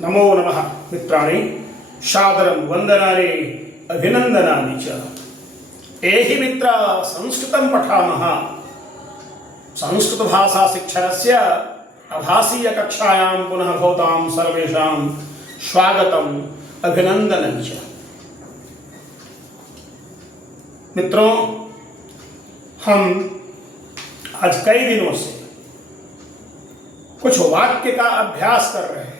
नमो नमः मित्राणि सादरं वन्दनानि अभिनन्दनानि च। एहि मित्र संस्कृतं पठामः। संस्कृतभाषा शिक्षणस्य आभासीयकक्षायां पुनः भवतां सर्वेषां स्वागतम् अभिनन्दनं च। मित्रों, हम आज कई दिनों से कुछ वाक्य का अभ्यास कर रहे हैं।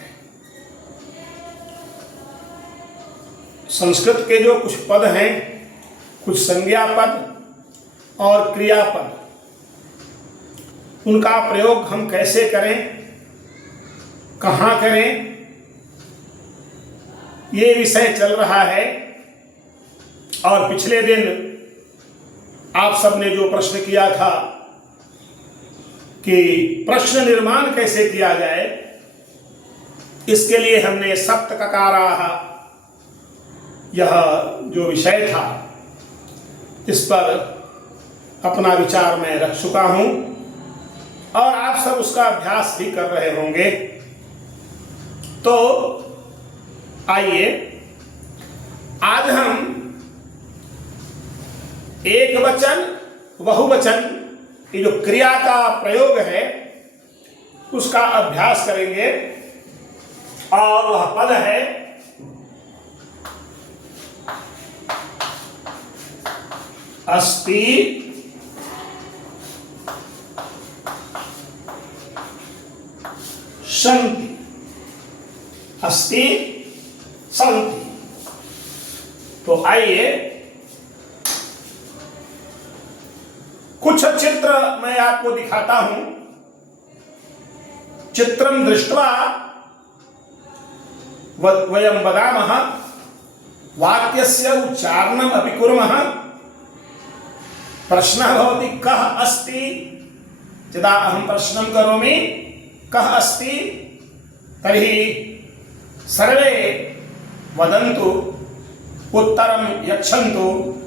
संस्कृत के जो कुछ पद हैं, कुछ संज्ञा पद और क्रियापद, उनका प्रयोग हम कैसे करें, कहाँ करें, ये विषय चल रहा है। और पिछले दिन आप सबने जो प्रश्न किया था कि प्रश्न निर्माण कैसे किया जाए, इसके लिए हमने सप्त ककाराः यह जो विषय था, इस पर अपना विचार मैं रख चुका हूं और आप सब उसका अभ्यास भी कर रहे होंगे। तो आइए आज हम एक वचन बहुवचन की जो क्रिया का प्रयोग है उसका अभ्यास करेंगे। और वह पद है अस्ति, सन्ति। अस्ति, सन्ति। तो आइए कुछ चित्र मैं आपको दिखाता हूं। चित्रं दृष्ट्वा वयं वदामः, वाक्यस्य उच्चारणम् अपि कुर्मः। प्रश्नः भवति कः अस्ति। यदा अहं प्रश्नं करोमि कः अस्ति, तर्हि सर्वे वदन्तु, उत्तरं यच्छन्तु।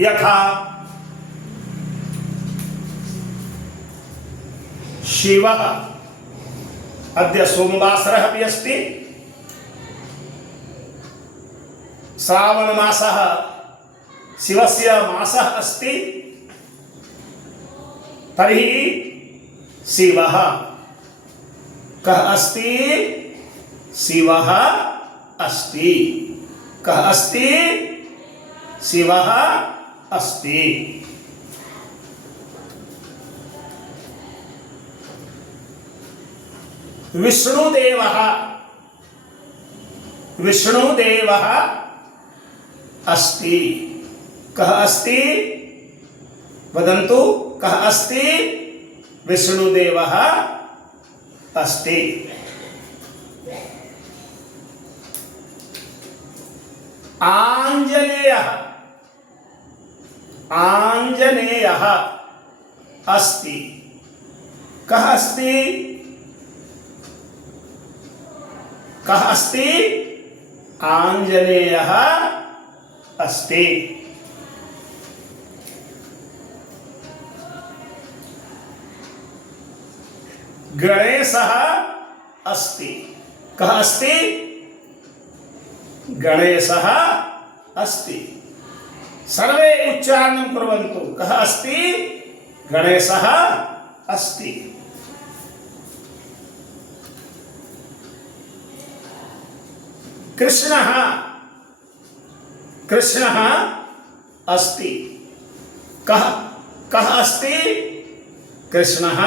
यथा शिवः, अद्य सोमवासरः अपि अस्ति। श्रावणमासः शिवस्य मासः अस्ति। तर्हि शिवः कः अस्ति? शिवः अस्ति। कः अस्ति? शिवः अस्ति। विष्णुदेवः, विष्णुदेवः अस्ति। कः अस्ति? वदन्तु, कः अस्ति? विष्णुदेवः अस्ति। आञ्जनेयः, आञ्जनेयः अस्ति। कः अस्ति? कः अस्ति? आञ्जनेयः अस्ति। गणेशः अस्ति। कः अस्ति? गणेशः अस्ति। सर्वे उच्चारणं कुर्वन्तु। कः अस्ति? गणेशः अस्ति। कृष्णः, कृष्णः अस्ति। कः कः अस्ति? कृष्णः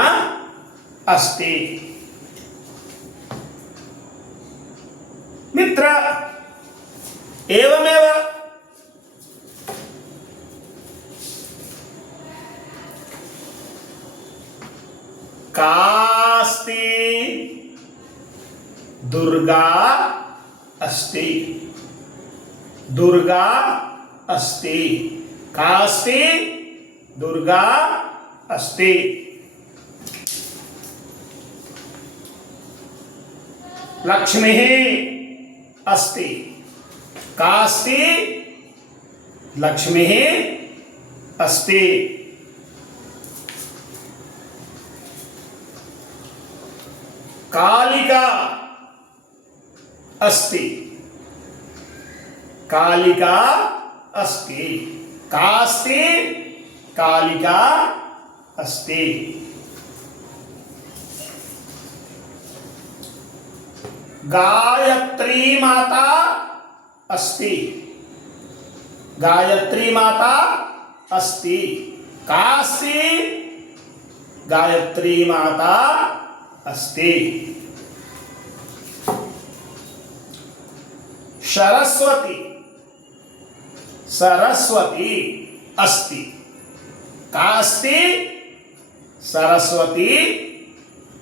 अस्ति। मित्र, एवमेव कास्ति? दुर्गा अस्ति। दुर्गा अस्ति। कास्ति? दुर्गा अस्ति। लक्ष्मीः अस्ति। कास्ति? लक्ष्मीः अस्ति। कालिका अस्ति, कालिका अस्ति, कास्ति, कालिका अस्ति। गायत्री माता अस्ति, गायत्री माता अस्ति, कास्ति, गायत्री माता अस्ति। सरस्वती, सरस्वती अस्ति, कास्ति, सरस्वती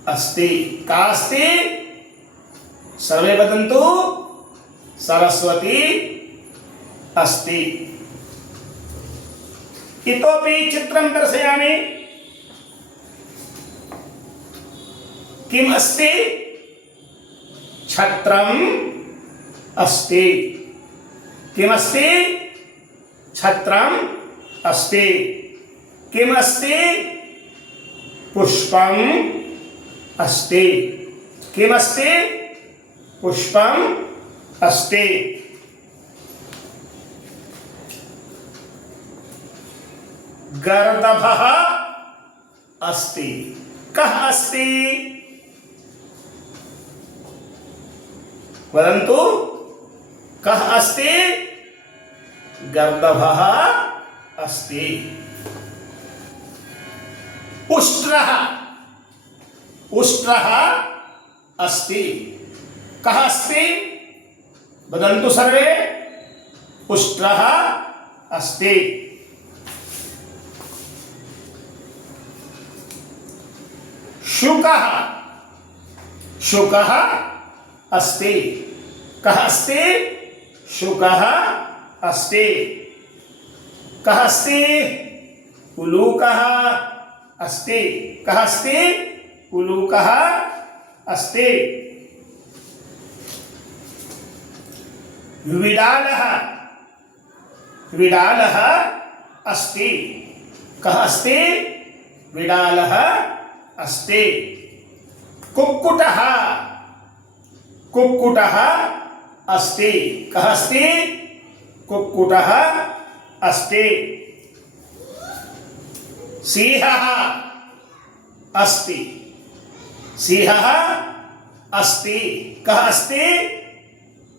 अस्ति, कास्ति, सर्वे वदन्तु सरस्वती अस्ति। इतोपि चित्रं दर्शयामि। किम् अस्ति? छत्रम् अस्ति। किमस्ति? छत्रम् अस्ति। किमस्ति? पुष्पम् अस्ति। किमस्ति? पुष्पम् अस्ति। गर्दभः अस्ति। कः अस्ति? वदन्तु, कः अस्ति? गर्दभः अस्ति। उष्ट्रः, उष्ट्रः अस्ति। कः अस्ति? वदन्तु सर्वे, उष्ट्रः अस्ति। शुकः, शुकः अस्ति। कः अस्ति? शुकः अस्ति। कः अस्ति? उलूकः अस्ति। कः अस्ति? उलूकः अस्ति। विडालः, विडालः अस्ति। कः अस्ति? विडालः अस्ति। कुक्कुटः, कुक्कुटः अस्ति। कः अस्ति? कुक्कुटः अस्ति। सिंहः अस्ति। सिंहः अस्ति। कः अस्ति?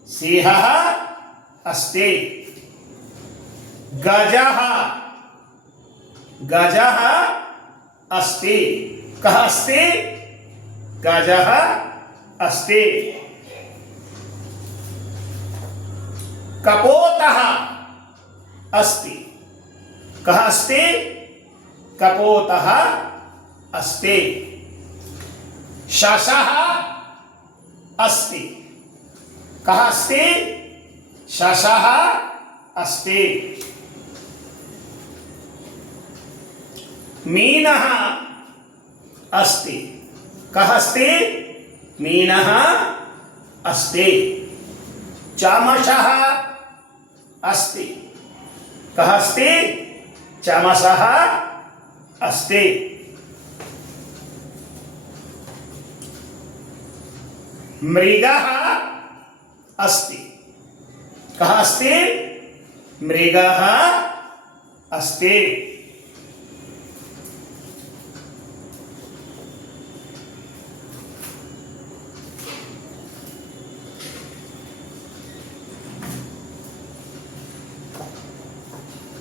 सिंहः अस्ति। गजः, गजः अस्ति। कः अस्ति? गजः अस्ति। कपोतः अस्ति। कः अस्ति? कपोतः अस्ति। शशः अस्ति। कः अस्ति? शशः अस्ति। मीनः अस्ति। कः अस्ति? मीनः अस्ति। चमसः अस्ति। कः अस्ति? चमसः अस्ति। मृगः अस्ति। कः अस्ति? मृगः अस्ति।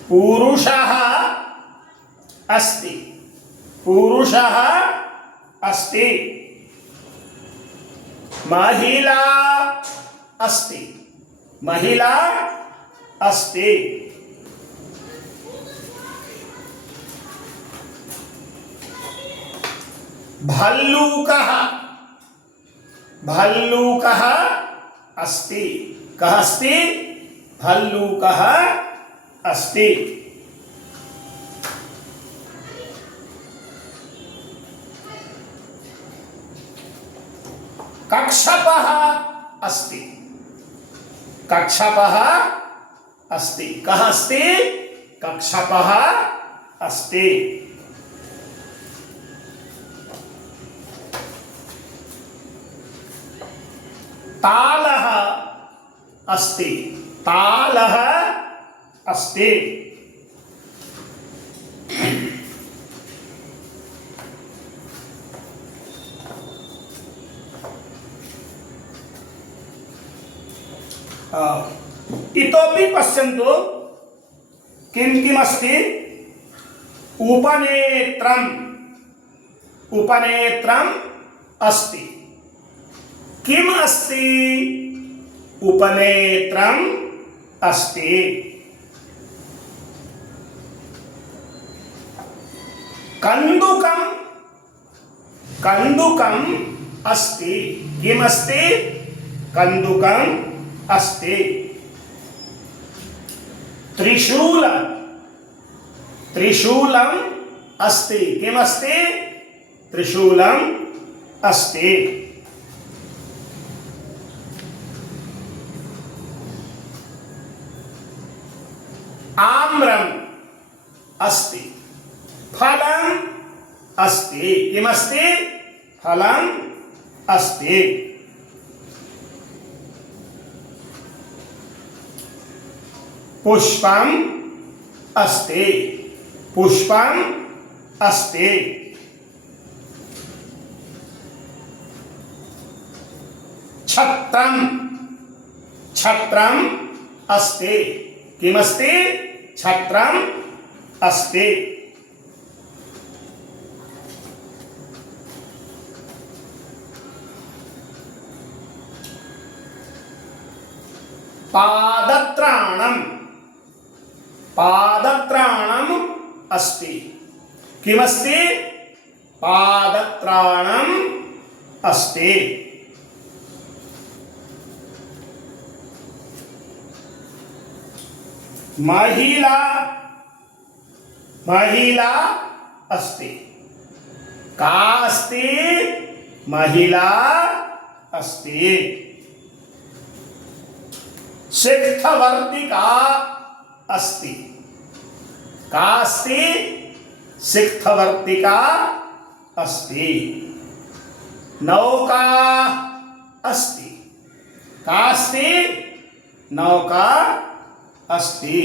पुरुषः अस्ति। पुरुषः अस्ति। महिला अस्ति। महिला अस्ति। भल्लूकः, भल्लूकः अस्ति। कः अस्ति? भल्लूकः अस्ति। कच्छपः अस्ति। कच्छपः अस्ति। कः अस्ति? कच्छपः अस्ति। तालः अस्ति, तालः अस्ति। इतोपि पश्यन्तु किं किमस्ति। उपनेत्रम्, उपनेत्रम् अस्ति। किम् अस्ति? उपनेत्रम् अस्ति। कन्दुकम्, कन्दुकम् अस्ति। किमस्ति? कन्दुकम् अस्ति। त्रिशूलम्, त्रिशूलम् अस्ति। किमस्ति? त्रिशूलम् अस्ति। आम्रम् अस्ति। फलम् अस्ति। किमस्ति? फलम् अस्ति। पुष्पम् अस्ति। पुष्पम् अस्ति। छत्रम्, छत्रम् अस्ति। किमस्ति? छत्रम् अस्ति। पादत्राणम्, पादत्राणम् अस्ति। किमस्ति? पादत्राणम् अस्ति। महिला, महिला अस्ति। का अस्ति? महिला अस्ति। सिक्थवर्तिका अस्ति। का अस्ति? सिक्थवर्तिका अस्ति। नौका अस्ति। का अस्ति? नौका अस्ति।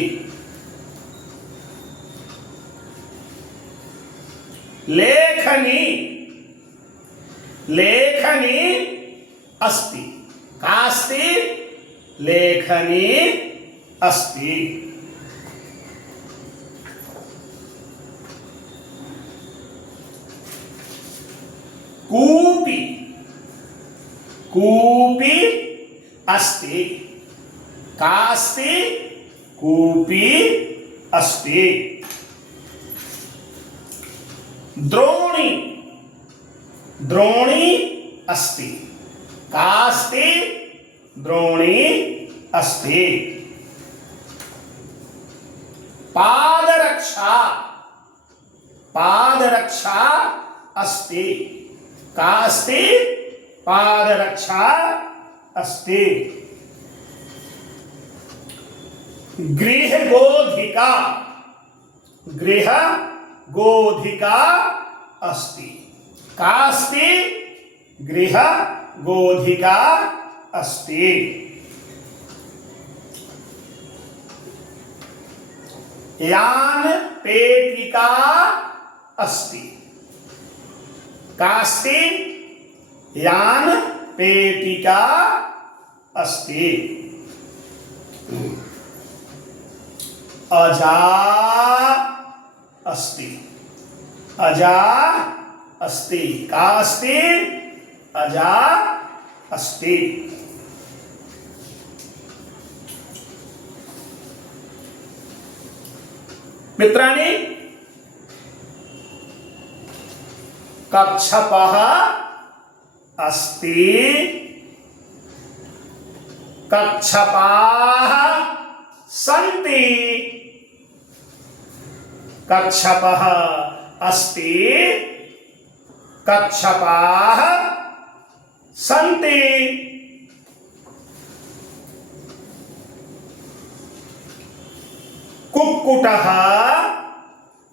लेखनी, लेखनी अस्ति। का अस्ति? लेखनी अस्ति। कूपी, कूपी अस्ति। का अस्ति? कूपी अस्ति। द्रोणी, द्रोणी अस्ति। का अस्ति? द्रोणी अस्ति। पादरक्षा, पादरक्षा अस्ति। का अस्ति? पादरक्षा अस्ति। गृहगोधिका, गृहगोधिका अस्ति। का अस्ति? गृहगोधिका अस्ति। यानपेटिका अस्ति। का अस्ति? यानपेटिका अस्ति। अजा अस्ति। अजा अस्ति। का अस्ति? अजा अस्ति। मित्राणि, कच्छपः अस्ति। कच्छपाः सन्ति। कच्छपः अस्ति। कच्छपाः सन्ति। कुक्कुटः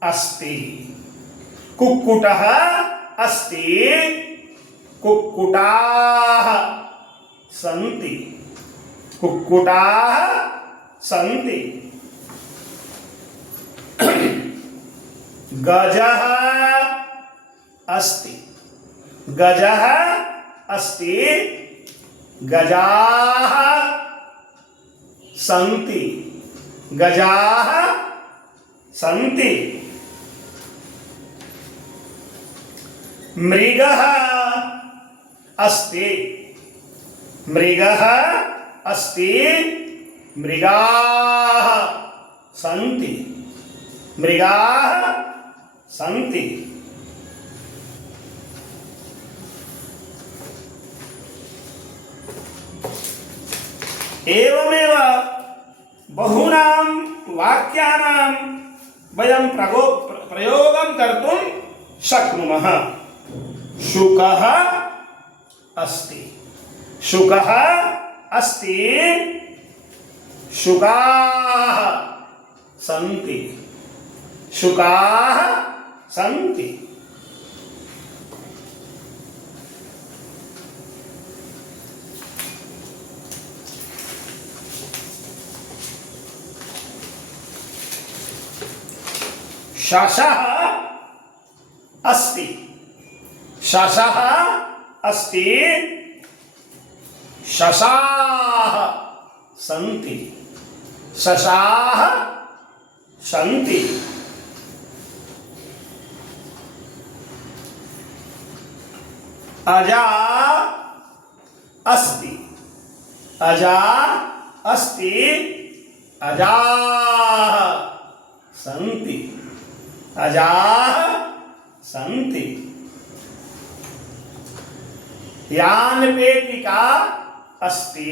अस्ति। कुक्कुटः अस्ति। कुक्कुटाः सन्ति, कुक्कुटाः सन्ति, गजः अस्ति, गजः अस्ति, गजाः सन्ति, गजाः सन्ति, मृगः अस्ति, मृगः अस्ति, मृगाः सन्ति, मृगाः सन्ति, एवमेव बहूनां वाक्यानां वयं प्रयोगं कर्तुं शक्नुमः। शुकः अस्ति, शुकः अस्ति, शुकाः सन्ति, शुकाः सन्ति, शशः अस्ति, शशः अस्ति, शशाः सन्ति, शशाः सन्ति, अजा अस्ति, अजा अस्ति, अजाः सन्ति, अजाः सन्ति, यानपेटिका अस्ति,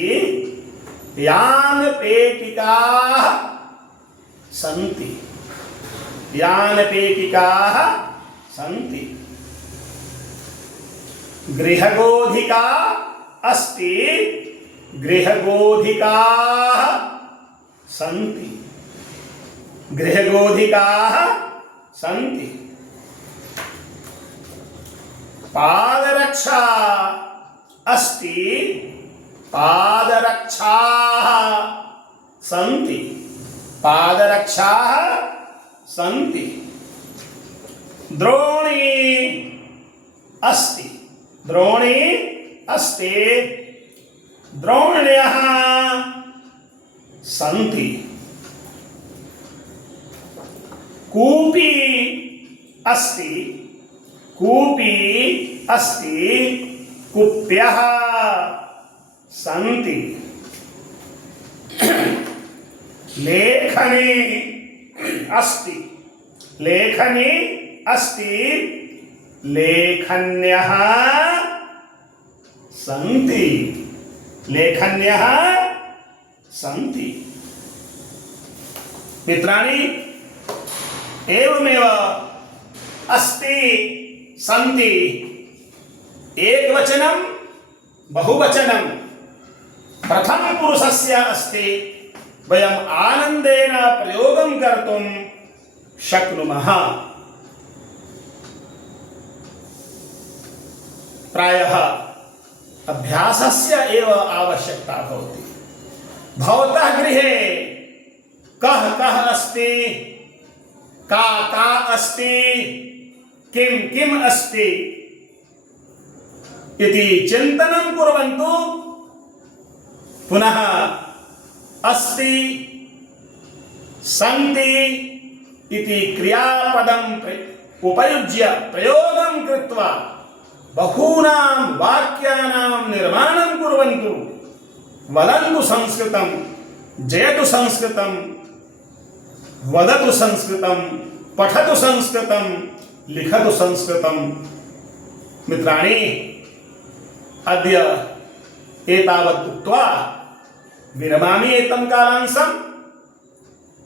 यानपेटिकाः सन्ति, यानपेटिकाः सन्ति, गृहगोधिका अस्ति, गृहगोधिकाः सन्ति, गृहगोधिकाः सन्ति, पादरक्षा अस्ति, पादरक्षाः सन्ति, पादरक्षाः सन्ति, द्रोणी अस्ति, द्रोणी अस्ति, द्रोण्यः सन्ति, कूपी अस्ति, कूपी अस्ति, कुप्यः सन्ति, लेखनी अस्ति, लेखनी अस्ति, लेखन्यः सन्ति, लेखन्यः सन्ति। मित्राणि, एवमेव अस्ति, सन्ति, एकवचनं बहुवचनं प्रथमपुरुषस्य अस्ति, वयम् आनन्देन प्रयोगं कर्तुं शक्नुमः। प्रायः अभ्यासस्य एव आवश्यकता भवति। भवतः गृहे कः कः अस्ति, का का अस्ति, किं किम् अस्ति इति चिन्तनं कुर्वन्तु। पुनः अस्ति, सन्ति इति क्रियापदं उपयुज्य प्रयोगं कृत्वा बहूनां वाक्यानां निर्माणं कुर्वन्तु। वदन्तु संस्कृतं, जयतु संस्कृतं, वदतु संस्कृतं, पठतु संस्कृतं, लिखतु संस्कृतं। मित्राणि, अद्य एतावत् उक्त्वा विरमामि एतं कालांशं।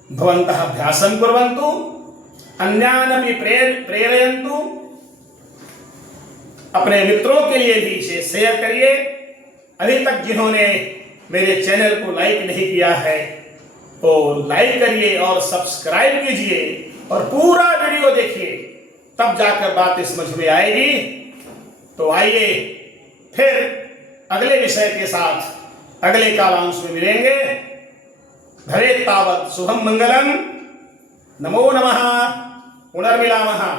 भवन्तः अभ्यासं कुर्वन्तु, अन्यानपि प्रेरयन्तु, अपने मित्रों के लिए भी इसे शेयर करिए। अभी तक जिन्होंने मेरे चैनल को लाइक नहीं किया है वो लाइक करिए और सब्सक्राइब कीजिए और पूरा वीडियो देखिए, तब जाकर बात समझ में आएगी। तो आइए फिर अगले विषय के साथ अगले कालांश में मिलेंगे। भवेत् तावत् शुभम मंगलम। नमो नमः। पुनर्मिलामः।